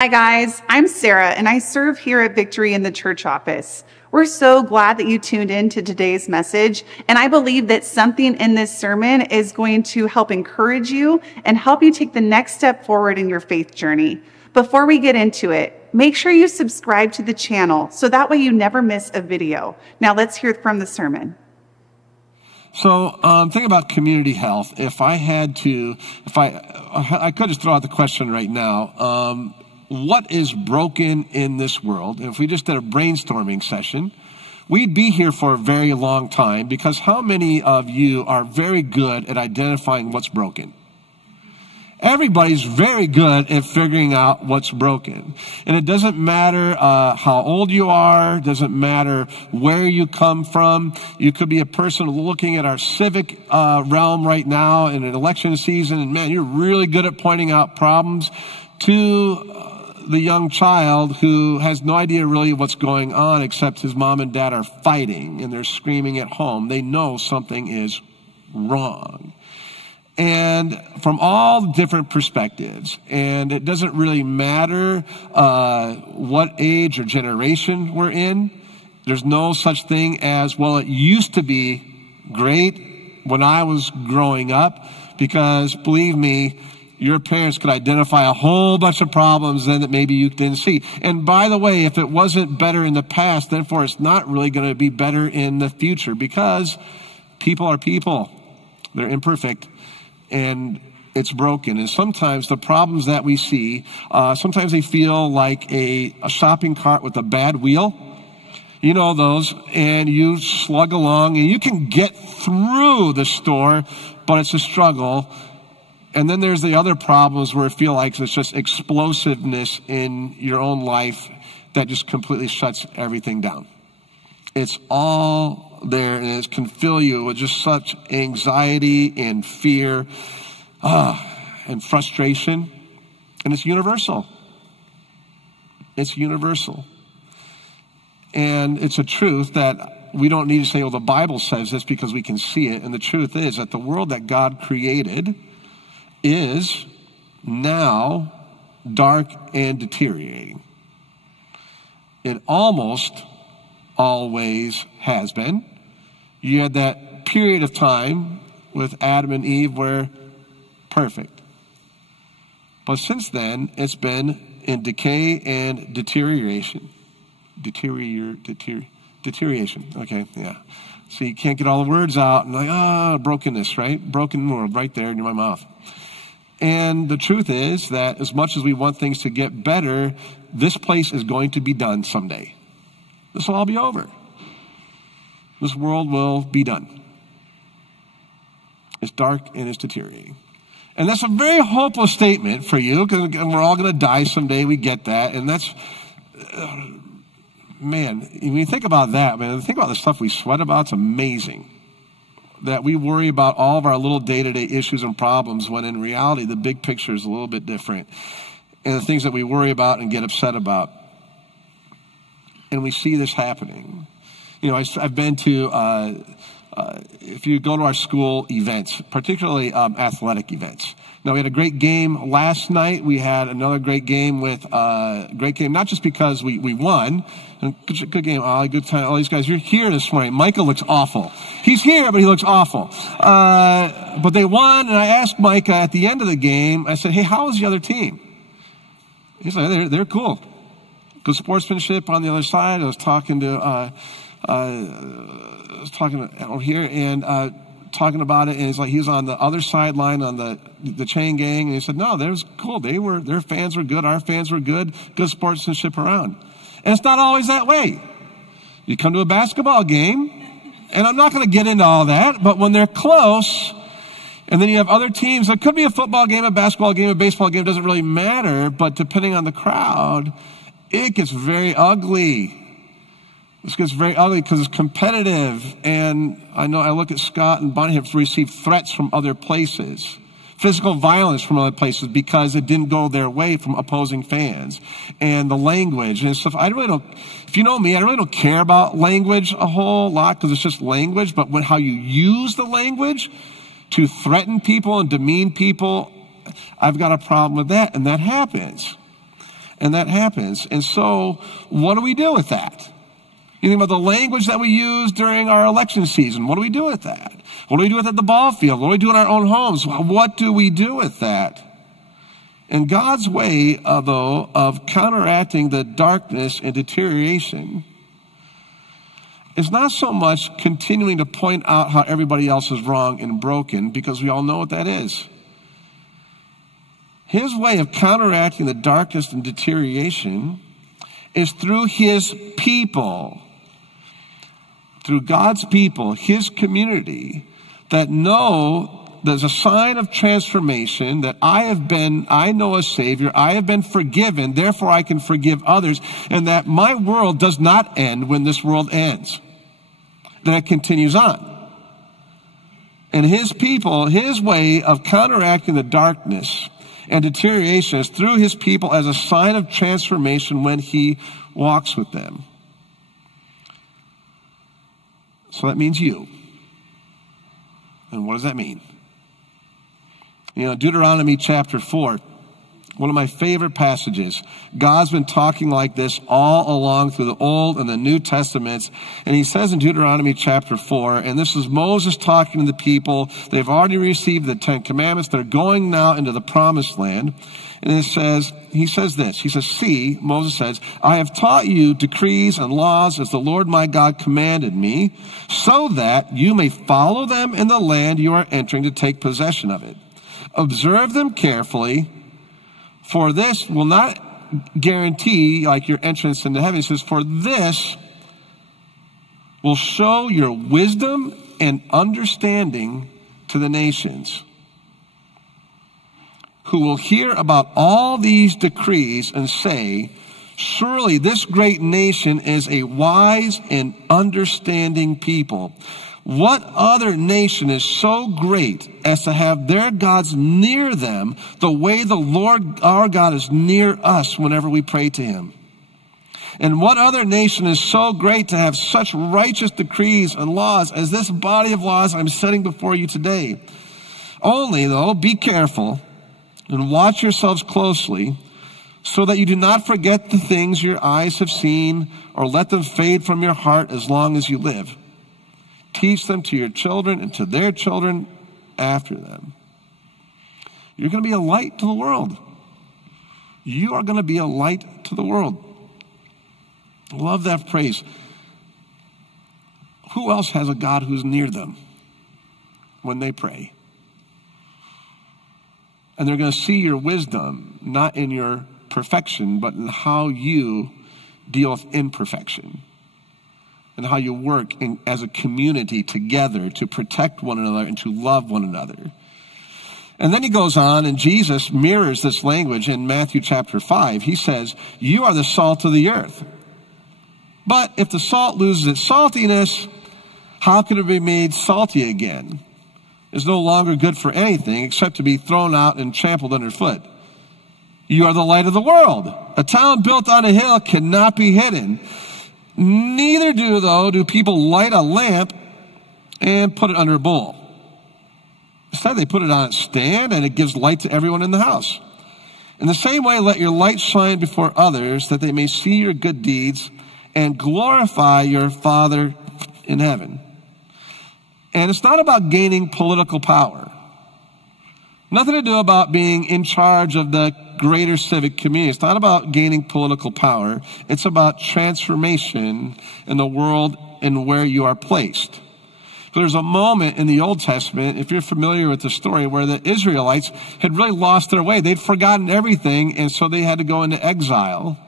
Hi guys, I'm Sarah and I serve here at Victory in the church office. We're so glad that you tuned in to today's message, and I believe that something in this sermon is going to help encourage you and help you take the next step forward in your faith journey. Before we get into it, make sure you subscribe to the channel so that way you never miss a video. Now let's hear from the sermon. So, think about community health. If I could just throw out the question right now. What is broken in this world? And if we just did a brainstorming session, we'd be here for a very long time, because how many of you are very good at identifying what's broken? Everybody's very good at figuring out what's broken. And it doesn't matter how old you are, doesn't matter where you come from. You could be a person looking at our civic realm right now in an election season, and man, you're really good at pointing out problems, to the young child who has no idea really what's going on, except his mom and dad are fighting and they're screaming at home. They know something is wrong. And from all different perspectives, and it doesn't really matter what age or generation we're in. There's no such thing as, well, it used to be great when I was growing up, because believe me, your parents could identify a whole bunch of problems then that maybe you didn't see. And by the way, if it wasn't better in the past, therefore it's not really going to be better in the future, because people are people. They're imperfect, and it's broken. And sometimes the problems that we see, sometimes they feel like a shopping cart with a bad wheel. You know those, and you slug along and you can get through the store, but it's a struggle. And then there's the other problems where it feels like it's just explosiveness in your own life that just completely shuts everything down. It's all there, and it can fill you with just such anxiety and fear and frustration. And it's universal. It's universal. And it's a truth that we don't need to say, well, the Bible says this, because we can see it. And the truth is that the world that God created is now dark and deteriorating. It almost always has been. You had that period of time with Adam and Eve where perfect. But since then, it's been in decay and deterioration. Deterioration. Okay, yeah. So you can't get all the words out, and like, brokenness, right? Broken world right there in my mouth. And the truth is that as much as we want things to get better, this place is going to be done someday. This will all be over. This world will be done. It's dark and it's deteriorating. And that's a very hopeless statement for you, because we're all going to die someday. We get that. And that's, man, when you think about that, man, think about the stuff we sweat about. It's amazing that we worry about all of our little day-to-day issues and problems, when in reality the big picture is a little bit different. And the things that we worry about and get upset about. And we see this happening. You know, I've been to, if you go to our school events, particularly athletic events. Now, we had a great game last night. We had another great game not just because we won. Good game, Ollie, good time. All these guys, you're here this morning. Micah looks awful. He's here, but he looks awful. But they won, and I asked Micah at the end of the game, I said, hey, how was the other team? He's like, they're cool. Good sportsmanship on the other side. I was talking to out here, and talking about it, and it's like he was on the other sideline on the chain gang, and he said, no, that was cool. Their fans were good, our fans were good sportsmanship around. And it's not always that way. You come to a basketball game, and I'm not going to get into all that, but when they're close, and then you have other teams, it could be a football game, a basketball game, a baseball game, doesn't really matter, but depending on the crowd, it gets very ugly. This gets very ugly because it's competitive. And I know I look at Scott and Bonnie have received threats from other places. Physical violence from other places because it didn't go their way from opposing fans. And the language and stuff. I really don't, if you know me, I really don't care about language a whole lot, because it's just language. But how you use the language to threaten people and demean people, I've got a problem with that. And that happens. And that happens. And so what do we do with that? You think about the language that we use during our election season. What do we do with that? What do we do with it at the ball field? What do we do in our own homes? What do we do with that? And God's way, though, of counteracting the darkness and deterioration is not so much continuing to point out how everybody else is wrong and broken, because we all know what that is. His way of counteracting the darkness and deterioration is through his people, through God's people, his community, that know there's a sign of transformation, that I know a Savior, I have been forgiven, therefore I can forgive others, and that my world does not end when this world ends. That it continues on. And his people, his way of counteracting the darkness and deterioration is through his people as a sign of transformation when he walks with them. So that means you. And what does that mean? You know, Deuteronomy chapter 4, one of my favorite passages. God's been talking like this all along through the Old and the New Testaments. And he says in Deuteronomy chapter 4, and this is Moses talking to the people. They've already received the 10 Commandments. They're going now into the promised land. And he says this. He says, see, Moses says, I have taught you decrees and laws as the Lord my God commanded me, so that you may follow them in the land you are entering to take possession of it. Observe them carefully, for this will not guarantee like your entrance into heaven. He says, for this will show your wisdom and understanding to the nations, who will hear about all these decrees and say, surely this great nation is a wise and understanding people. What other nation is so great as to have their gods near them the way the Lord our God is near us whenever we pray to him? And what other nation is so great to have such righteous decrees and laws as this body of laws I'm setting before you today? Only, though, be careful and watch yourselves closely, so that you do not forget the things your eyes have seen or let them fade from your heart as long as you live. Teach them to your children and to their children after them. You're going to be a light to the world. You are going to be a light to the world. I love that phrase. Who else has a God who's near them when they pray? And they're going to see your wisdom, not in your perfection, but in how you deal with imperfection. And how you work as a community together to protect one another and to love one another. And then he goes on, and Jesus mirrors this language in Matthew chapter 5. He says, you are the salt of the earth. But if the salt loses its saltiness, how can it be made salty again? It's no longer good for anything except to be thrown out and trampled underfoot. You are the light of the world. A town built on a hill cannot be hidden. Neither do people light a lamp and put it under a bowl. Instead, they put it on its stand, and it gives light to everyone in the house. In the same way, let your light shine before others, that they may see your good deeds and glorify your Father in heaven. And it's not about gaining political power. Nothing to do about being in charge of the greater civic community. It's not about gaining political power. It's about transformation in the world and where you are placed. There's a moment in the Old Testament, if you're familiar with the story, where the Israelites had really lost their way. They'd forgotten everything, and so they had to go into exile.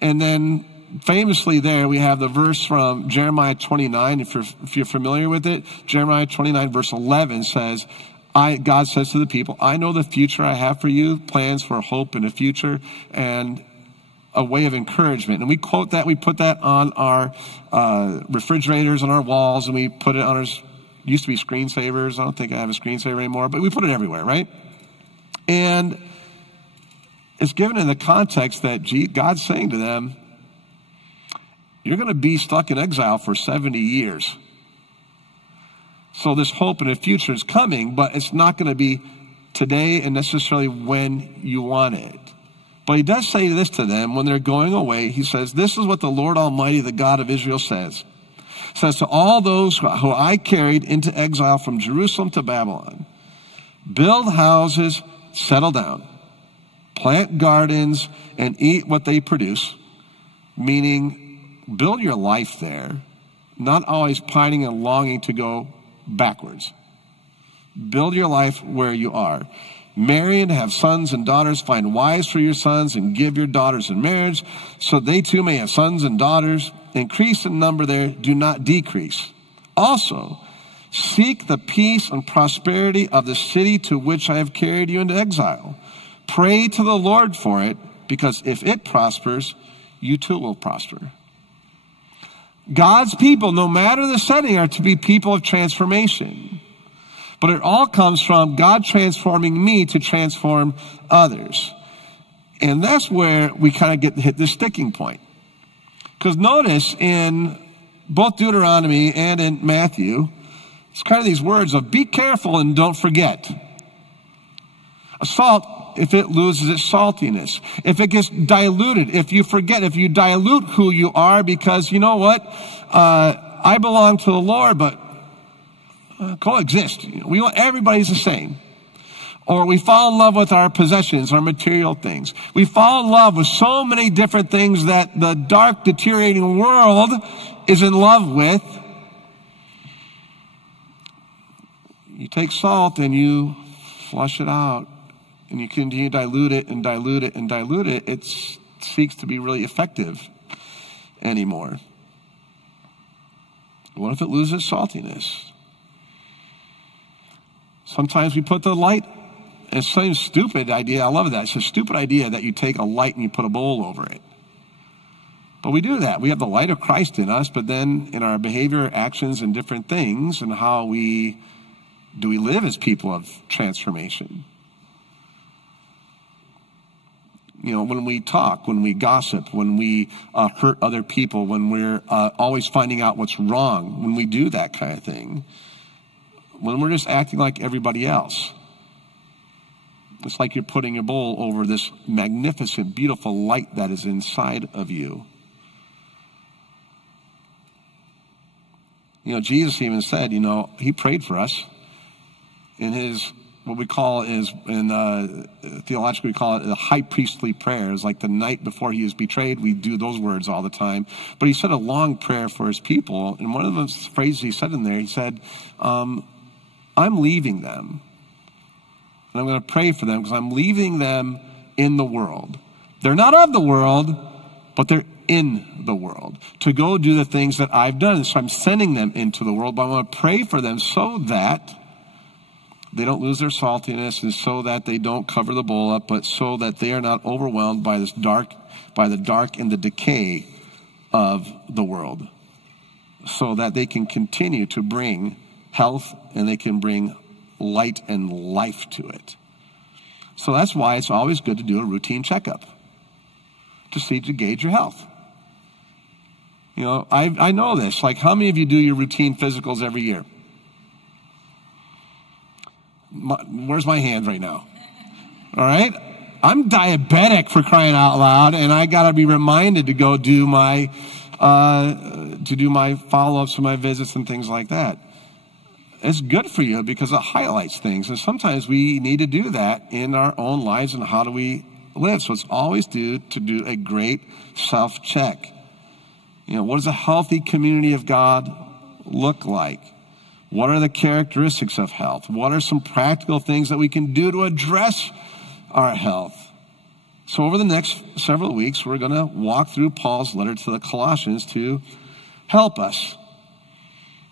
And then famously there we have the verse from Jeremiah 29, if you're familiar with it. Jeremiah 29 verse 11 says, God says to the people, I know the future I have for you, plans for hope and a future and a way of encouragement. And we quote that, we put that on our refrigerators, on our walls, and we put it on our, used to be screensavers. I don't think I have a screensaver anymore, but we put it everywhere, right? And it's given in the context that God's saying to them, you're going to be stuck in exile for 70 years. So this hope and a future is coming, but it's not going to be today and necessarily when you want it. But he does say this to them when they're going away. He says, this is what the Lord Almighty, the God of Israel says. Says to all those who I carried into exile from Jerusalem to Babylon, build houses, settle down, plant gardens, and eat what they produce. Meaning, build your life there, not always pining and longing to go backwards. Build your life where you are. Marry and have sons and daughters. Find wives for your sons and give your daughters in marriage, so they too may have sons and daughters. Increase in number there, do not decrease. Also, seek the peace and prosperity of the city to which I have carried you into exile. Pray to the Lord for it, because if it prospers, you too will prosper. God's people, no matter the setting, are to be people of transformation. But it all comes from God transforming me to transform others. And that's where we kind of hit this sticking point. Because notice in both Deuteronomy and in Matthew, it's kind of these words of be careful and don't forget. A salt, if it loses its saltiness, if it gets diluted, if you forget, if you dilute who you are because, you know what, I belong to the Lord, but coexist. We want everybody's the same. Or we fall in love with our possessions, our material things. We fall in love with so many different things that the dark, deteriorating world is in love with. You take salt and you flush it out, and you continue to dilute it and dilute it and dilute it. It seeks to be really effective anymore. What if it loses saltiness? Sometimes we put the light, it's a stupid idea. I love that. It's a stupid idea that you take a light and you put a bowl over it. But we do that. We have the light of Christ in us, but then in our behavior, actions, and different things, and how we live as people of transformation. You know, when we talk, when we gossip, when we hurt other people, when we're always finding out what's wrong, when we do that kind of thing, when we're just acting like everybody else. It's like you're putting a bowl over this magnificent, beautiful light that is inside of you. You know, Jesus even said, you know, he prayed for us in his, what we call is, in theologically we call it the high priestly prayers. Like the night before he was betrayed, we do those words all the time. But he said a long prayer for his people. And one of the phrases he said in there, he said, I'm leaving them. And I'm going to pray for them because I'm leaving them in the world. They're not of the world, but they're in the world to go do the things that I've done. So I'm sending them into the world, but I want to pray for them so that they don't lose their saltiness and so that they don't cover the bowl up, but so that they are not overwhelmed by this dark, by the dark and the decay of the world, so that they can continue to bring health and they can bring light and life to it. So that's why it's always good to do a routine checkup to gauge your health. You know, I know this. Like, how many of you do your routine physicals every year? Where's my hand right now? All right. I'm diabetic, for crying out loud, and I got to be reminded to go do my follow-ups for my visits and things like that. It's good for you because it highlights things. And sometimes we need to do that in our own lives and how do we live. So it's always good to do a great self-check. You know, what does a healthy community of God look like? What are the characteristics of health? What are some practical things that we can do to address our health? So over the next several weeks, we're going to walk through Paul's letter to the Colossians to help us.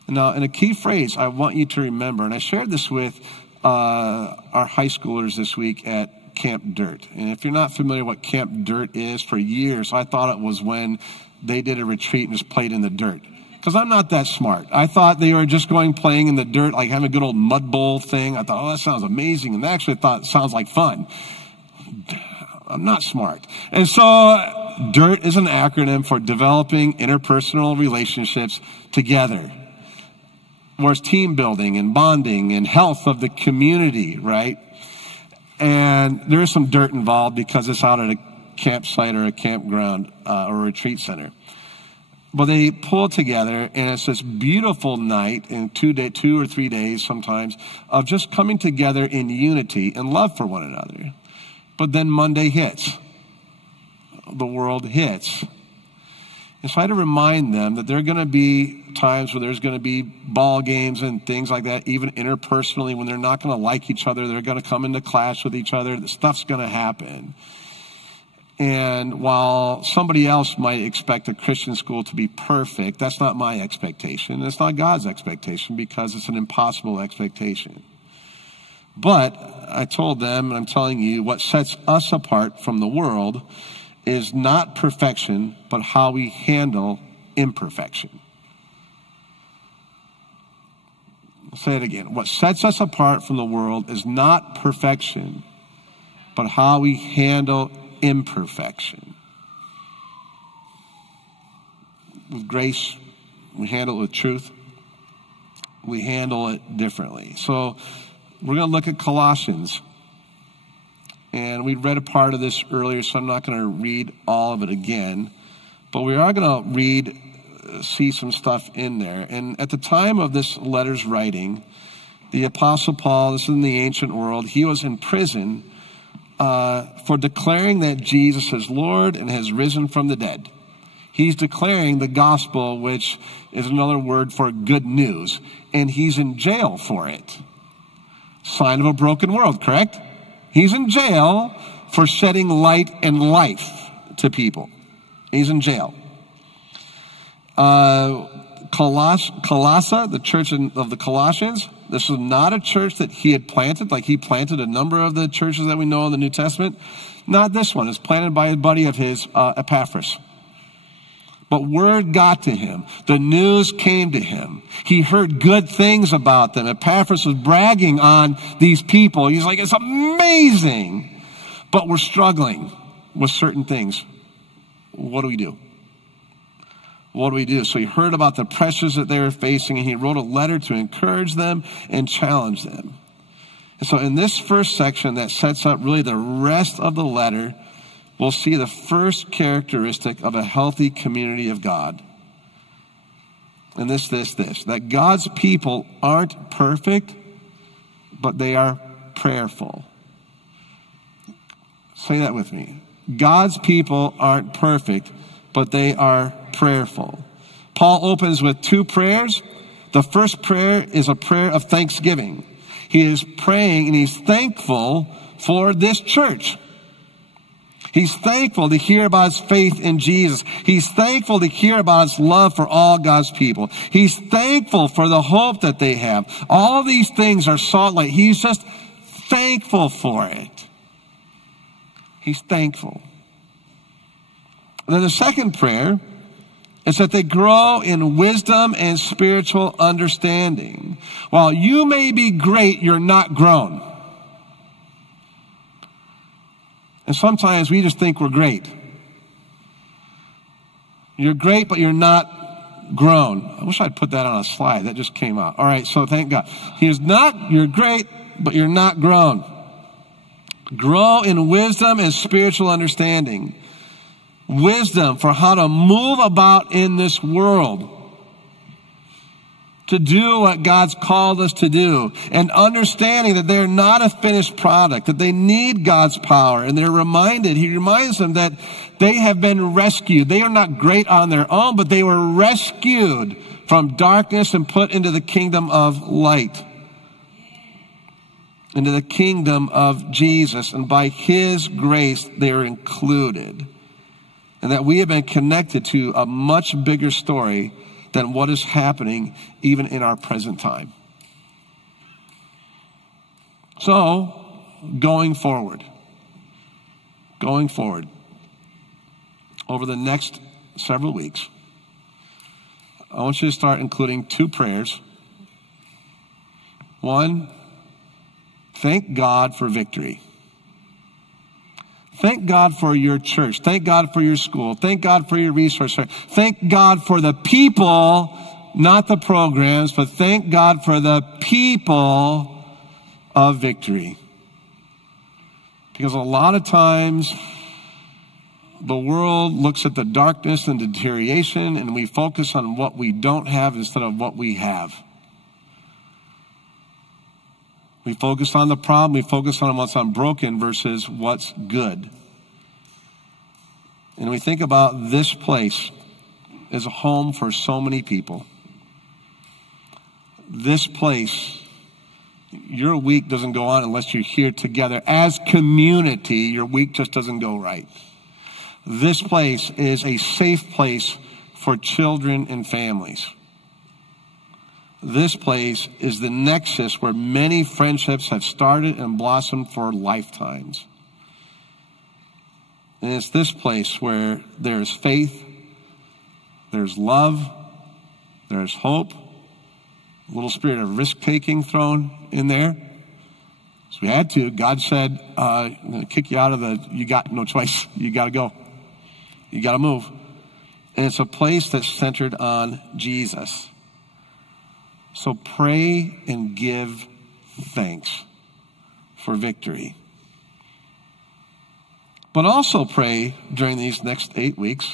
Now, in a key phrase I want you to remember, and I shared this with our high schoolers this week at Camp Dirt. And if you're not familiar what Camp Dirt is, for years I thought it was when they did a retreat and just played in the dirt. Because I'm not that smart. I thought they were just playing in the dirt, like having a good old mud bowl thing. I thought, oh, that sounds amazing. And I actually thought it sounds like fun. I'm not smart. And so DIRT is an acronym for Developing Interpersonal Relationships Together. Where it's team building and bonding and health of the community, right? And there is some dirt involved because it's out at a campsite or a campground or a retreat center. But they pull together, and it's this beautiful night in 2 or 3 days sometimes of just coming together in unity and love for one another. But then Monday hits. The world hits. And so I had to remind them that there are going to be times where there's going to be ball games and things like that, even interpersonally, when they're not going to like each other. They're going to come into clash with each other. The stuff's going to happen. And while somebody else might expect a Christian school to be perfect, that's not my expectation. It's not God's expectation, because it's an impossible expectation. But I told them, and I'm telling you, what sets us apart from the world is not perfection, but how we handle imperfection. I'll say it again. What sets us apart from the world is not perfection, but how we handle imperfection. With grace, we handle it with truth. We handle it differently. So we're going to look at Colossians. And we read a part of this earlier, so I'm not going to read all of it again. But we are going to see some stuff in there. And at the time of this letter's writing, the Apostle Paul, this is in the ancient world, he was in prison for declaring that Jesus is Lord and has risen from the dead. He's declaring the gospel, which is another word for good news. And he's in jail for it. Sign of a broken world, correct? He's in jail for shedding light and life to people. He's in jail. Colossae, the church of the Colossians, this was not a church that he had planted, like he planted a number of the churches that we know in the New Testament. Not this one. It's planted by a buddy of his, Epaphras. But word got to him. The news came to him. He heard good things about them. Epaphras was bragging on these people. He's like, it's amazing. But we're struggling with certain things. What do we do? What do we do? So he heard about the pressures that they were facing, and he wrote a letter to encourage them and challenge them. And so in this first section that sets up really the rest of the letter, we'll see the first characteristic of a healthy community of God. And this, that God's people aren't perfect, but they are prayerful. Say that with me. God's people aren't perfect, but they are prayerful. Paul opens with 2 prayers. The first prayer is a prayer of thanksgiving. He is praying and he's thankful for this church. He's thankful to hear about his faith in Jesus. He's thankful to hear about his love for all God's people. He's thankful for the hope that they have. All these things are salt light. He's just thankful for it. He's thankful. And then the second prayer is that they grow in wisdom and spiritual understanding. While you may be great, you're not grown. And sometimes we just think we're great. You're great, but you're not grown. I wish I'd put that on a slide. That just came out. All right, so thank God. You're great, but you're not grown. Grow in wisdom and spiritual understanding. Wisdom for how to move about in this world. To do what God's called us to do. And understanding that they're not a finished product. That they need God's power. And they're reminded, he reminds them that they have been rescued. They are not great on their own, but they were rescued from darkness and put into the kingdom of light. Into the kingdom of Jesus. And by his grace, they are included. And that we have been connected to a much bigger story than what is happening even in our present time. So, going forward, over the next several weeks, I want you to start including 2 prayers. One, thank God for victory. Thank God for your church. Thank God for your school. Thank God for your resource center. Thank God for the people, not the programs, but thank God for the people of victory. Because a lot of times The world looks at the darkness and deterioration, and we focus on what we don't have instead of what we have. We focus on the problem, we focus on what's unbroken versus what's good. And we think about this place as a home for so many people. This place, your week doesn't go on unless you're here together. As community, your week just doesn't go right. This place is a safe place for children and families. This place is the nexus where many friendships have started and blossomed for lifetimes. And it's this place where there's faith, there's love, there's hope, a little spirit of risk-taking thrown in there. So we had to. God said, I'm going to kick you out of you got no choice. You got to go. You got to move. And it's a place that's centered on Jesus. So pray and give thanks for victory. But also pray during these next 8 weeks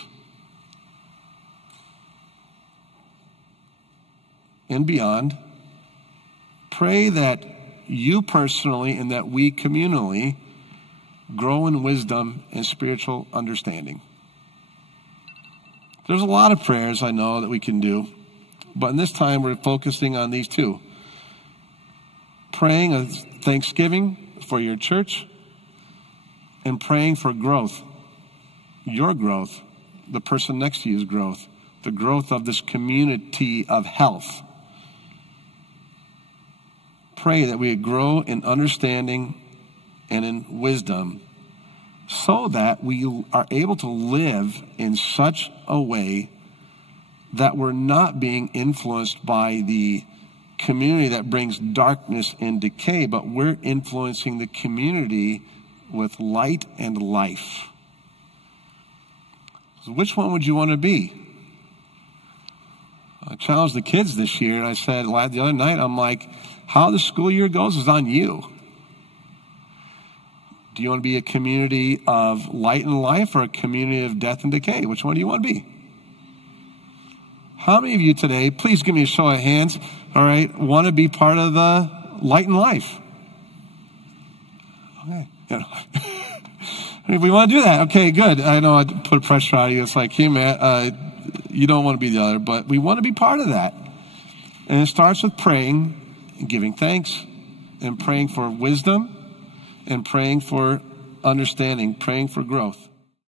and beyond. Pray that you personally and that we communally grow in wisdom and spiritual understanding. There's a lot of prayers I know that we can do, but in this time we're focusing on these two. Praying a thanksgiving for your church and praying for growth. Your growth, the person next to you's growth, the growth of this community of health. Pray that we grow in understanding and in wisdom so that we are able to live in such a way that we're not being influenced by the community that brings darkness and decay, but we're influencing the community with light and life. So which one would you want to be? I challenged the kids this year, and I said the other night, I'm like, how the school year goes is on you. Do you want to be a community of light and life or a community of death and decay? Which one do you want to be? How many of you today, please give me a show of hands, all right, want to be part of the light and life? Okay. If we want to do that, okay, good. I know I put pressure on you. It's like, hey, man, you don't want to be the other, but we want to be part of that. And it starts with praying and giving thanks and praying for wisdom and praying for understanding, praying for growth.